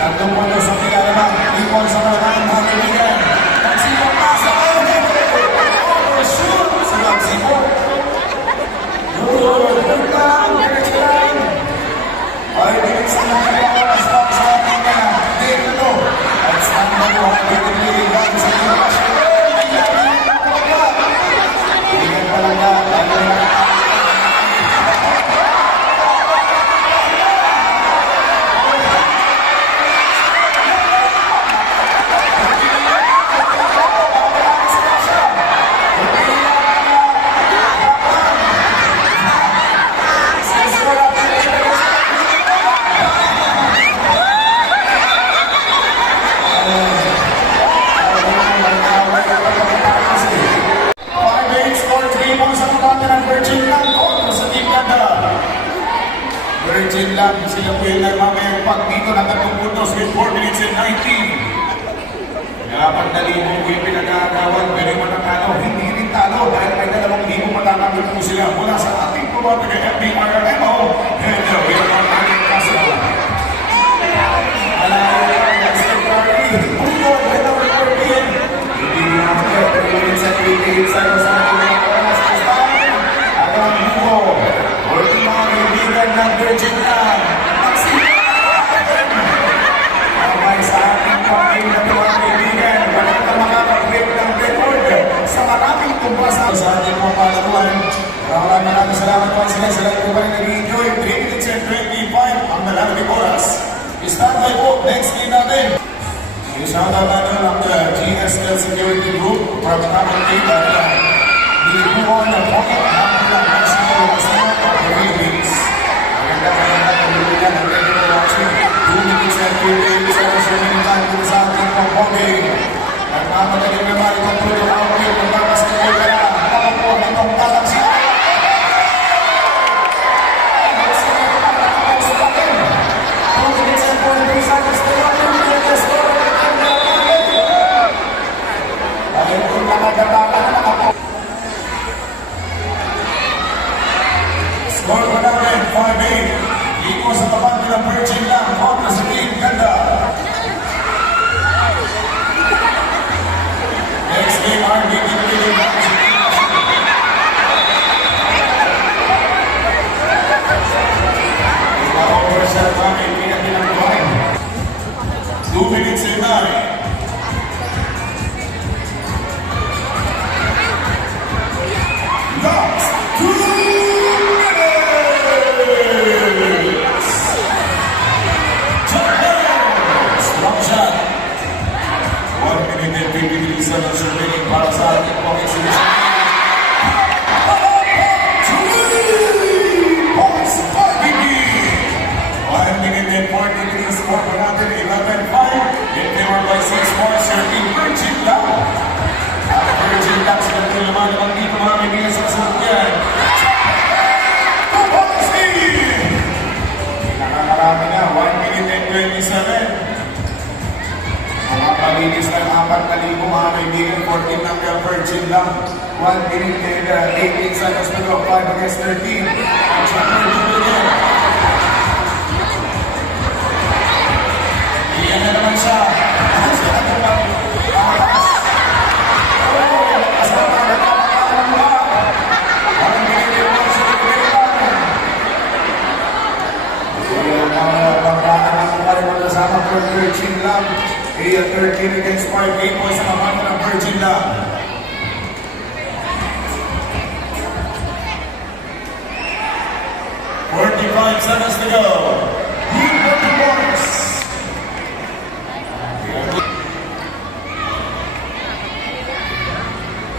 Tatlong puntos sa pinalaman. Ipon sa malaking mga kaibigan. Nagsipon pa sa overshoot. Sa nagsipon. Good. Good lang. Diretso lang. 5 minutes na lang ang oras para sa ating date na to. At stand by mo ang pinipiling bago sa pinabas. Tingnan pa lang na. Virgin lang, sila po yung nagmamayang pag dito ng 3 puntos with 4 minutes and 19. Kaya pagdalimo po yung pinag-aagawan, pero yung manatalo, hindi rin talo dahil may 2,000 matatamit po sila mula sa ating kumapag FBRMO and we are on ating kasama. Malayo lang, next time party, Hugo, with our 14. Hindi naman 3 minutes and 18 seconds sa ating mga oras. At ang Hugo, working mga kaibigan ng Virgin lang. Abay sa ating pagkain na mga kaibigan, wala ka makakapit ng record sa maraming kumpasa sa ating mga palaruan. Maraming salamat po sila sa lahat ko pa rin nag-enjoy. 3 minutes and 25 ang nalalamig oras. Stand by po, next game natin. Isang natin ang GSL Security Group from Tamang Data. Di po na pocket natin lang Mexico kasama of the Philippines. Maganda pagluligan ang technical watching. 2 minutes and 15 seconds remaining time dito sa ating pang-pogging. At mamagaling naman itong tuloy ang awit ng basketball kaya habang po itong tatagsi. 2 minutes and 43 seconds to run in the score. Dahil kung nakagatakan na ako. Score pa namin, 5-8. Iko sa tapat ng Virgin lang, kontra sa Team Ganda. Next game, RBB Pilipinig bago sa Team over sa time, pinag-pinagbuhay. 2 minutes and 9. Last 2 minutes! Strong shot. 1 minute and 53 seconds remaining para sa ating pang-exhibition. 3 points, RBB! 1 minute and 43 score pa natin, 11-5. In favor by 6 points, your team Virgin lang. At Virgin lang sila po naman naman dito mga kaibigan sa kasalukuyan. Nakakarami na, 1 minute and 27. Mga palinis ng 4,000 mga kaibigan, 14 ng Virgin lang. 1 minute and 18 seconds to go, 5 against 13. At sa Virgin again. Iyan na naman siya. Kasama for Virgin lang. 13 against 5 points sa kamata ng Virgin lang. $45 seconds to go. Need 40 points.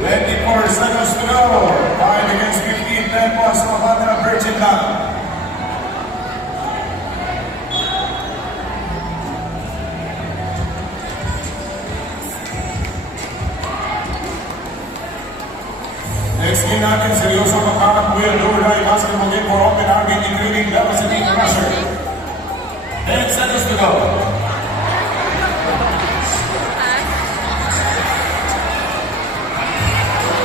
24 seconds to go. 5 against 15, 10 points sa kamata ng Virgin lang. Next game natin, seryoso magkakap Kuya Lurday basketball game for open target including Davao City Crusher. 10 seconds to go.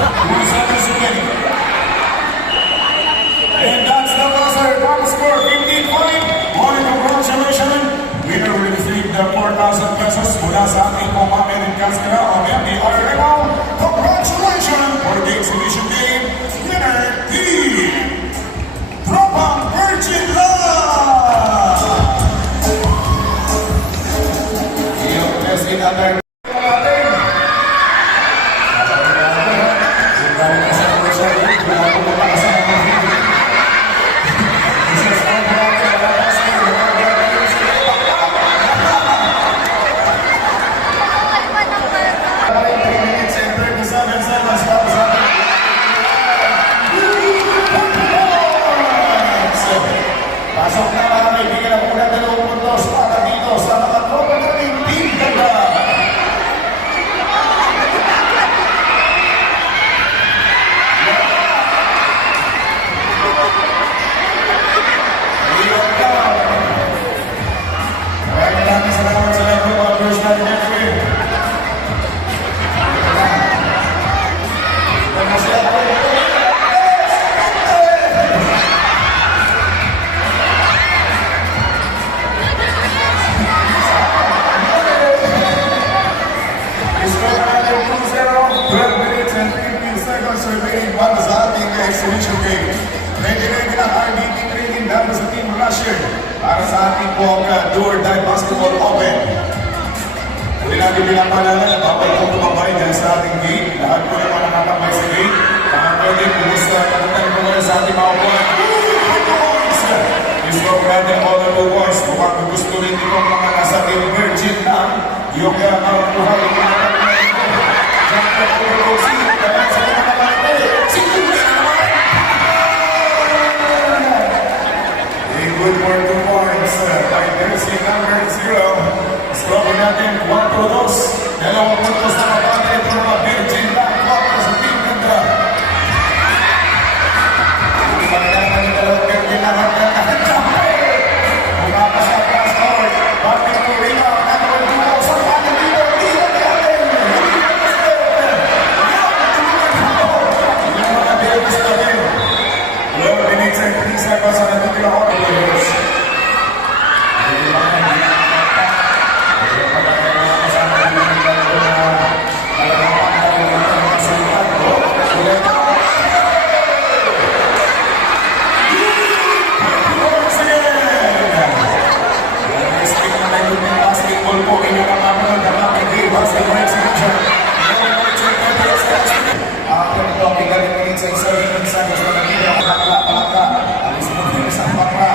2 seconds remaining. And that's the buzzer. Final score 15-5. Morning, congratulations. Winner will receive the 100,000 pesos mula sa ating pong American Cascara o MBRMO. Congratulations for the exhibition game winner, the Tropang Virgin Love! Yung best in other pasok na mga kaibigan ang unang 2 puntos para dito sa mga tropa nating Team Ganda. Maraming salamat sa lahat ng mga viewers natin everywhere. Para sa ating exhibition game. Ready na ang RDT training dahil sa Team Rusher para sa ating pong Do or Die Basketball Open. Hindi natin pinapalala, bawal kong tumabay dahil sa ating game. Lahat po naman nakatambay sa game. Mga pwede, kumusta pagkatan ko muna sa ating mga upuan. Gusto natin all the 2 points. Mukhang gusto rin itong mga nasa Team Virgin na yung kakuha yung mga good for 2 points by Jersey number 0. Score natin 4-2. Dalawang puntos na mabagay ito mga Virgin Lang para sa Team Ganda. Hindi ba naman yung dalawang Virgin Lang ang umapa sa fast forward. Bakit ko rin ang nakawal 2,000 patin dito. Hindi mga Virgin natin. 11 minutes and 3 seconds on the Tukila Orioles. Basketball po, inyong ang mga kapatid, basketball exhibition. Ako ito ang igaling sa isa gusto na dito ang pakla. Alis mo din isang pakla.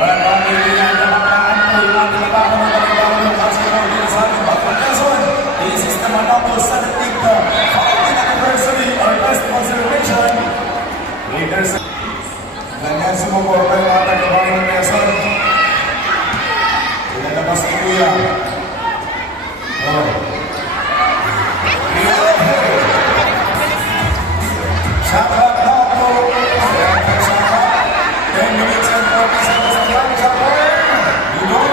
Wala pa ang kailangan na maklaan po yung mga tinatapon ng kalibawan ng basketball din sa ating Bakon. This is the Manapol 17th 40th anniversary or festival celebration. Leaders, ganyan sumuporta yung mga tagabayan ng Quezon. Pinalabas ni Kuya. Shaka Tato, 10 minutes and 40 seconds of time, Shaka. You know?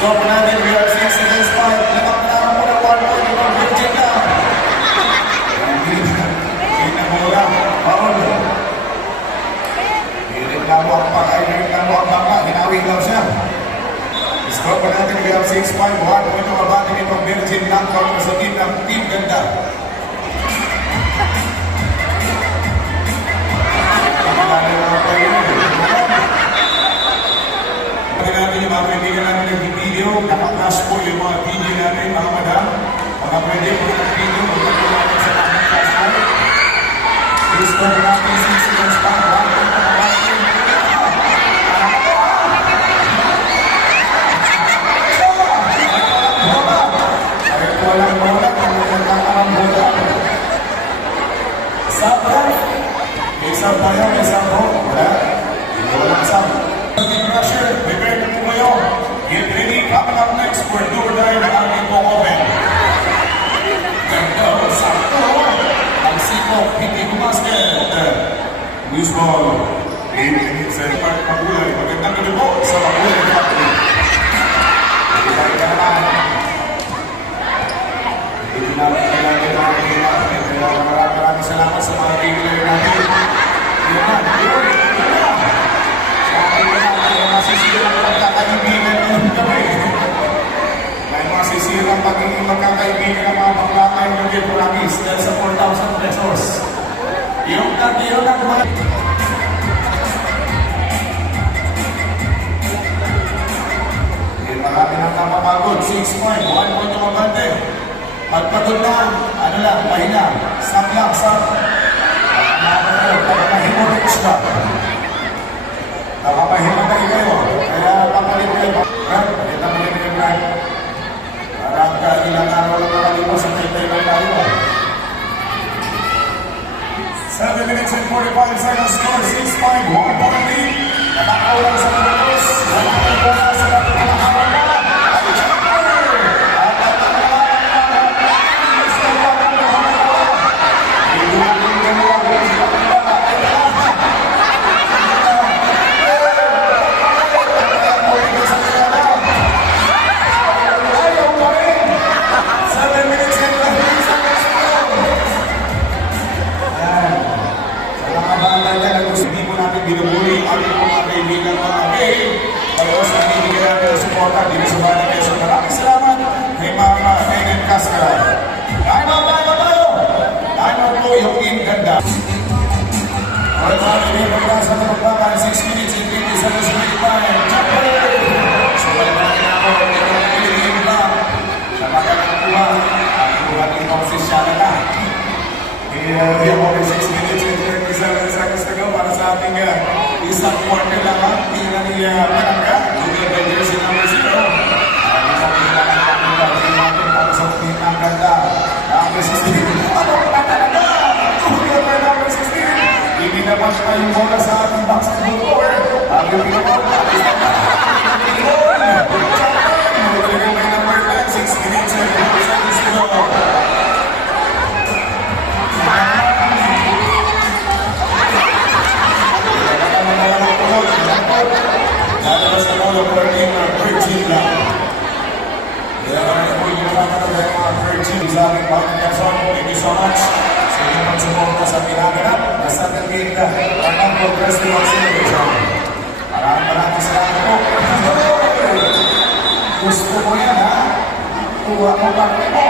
Score natin, we are 6 against 5. Nakapala mo na 1 point ng Virgin na. Hindi mo lang. Paul. Hireklamo ang baka. Hinawin lang siya. Score natin, we are 6-5. 1 point ng mabati nitong Virgin lang. Para sa team ng Team Ganda. Natin yung mga kaibigan natin nag-video, nakaklash po yung mga video natin, mga madam. Mga pwede po ng video, magpapula natin sa mga class po. Please po natin 6 seconds pa, 1 point na natin. Kahit walang bola, kung nagkakaroon bola. Sabra, may sabra yan, may sabro. Wala, walang sabra. Pressure, prepare Baseball. 8 minutes and Park Magulay. Magandang gabi po sa Magulay Factory. Ibigay ka naman. Hindi namin kailangan yung mga kailangan. Kaya maraming salamat sa mga kailangan natin. Yun. Sa akin na kaya masisirang pagkakaibigan ng kami. Kaya masisirang pagiging magkakaibigan ng mga bakla yung naging promise dahil sa 4,000 pesos. Yung katiyo ng mga... Marami nang napapagod. 6 point. 1 point yung mabante. Pagpagod na, ano lang, mahina. Stop lang, stop. Pagkakahimorich na. Nakapahimagay kayo. Kaya papalit kayo. Brad, pakita mo rin kayo, Brad. Parang ilang araw lang nakalipas sa tayo lang tayo. 7 minutes and 45 seconds score. 6 point. 1 point lead. Nakakawalan sa Mandalos. Nakakawalan sa natin ng mga araw na. Binubuli ang mga kaibigan mga gay. Pagkakas na bibigyan natin ang suporta dito sa Bayan ng Quezon. Maraming salamat kay Mama Megan Cascara. Time out tayo! Time out po yung ganda. All mga kaibigan na sa pagbakan, 6 minutes and 50 seconds to make time. So wala na natin ako, hindi ko na kaibigan lang. Sa magkakakuha, ang buhat itong sisyala na. We have only 6 minutes and 37 seconds to go para sa ating isang quarter lamang. Tingnan niya Panangka, Google by jersey number 0. Isang kailangan natin natin para sa team ng ganda. Number 16. Ano pa talaga? Google by number 16. Hindi naman pa yung bola sa ating basketball court. Ang yung pinapot. Google by number 10. 6 minutes and 40 seconds to go. Lalabas na mo ng 13 lang. Kaya kami po yung nakakatagal ng mga 13 sa aking Panginoon Quezon. Thank you so much sa inyong pagsuporta sa pinaganap na sa Tagigda Panang Festival Celebration. Maraming salamat po. Gusto mo yan, ha? Tuwa mo pa rin mo.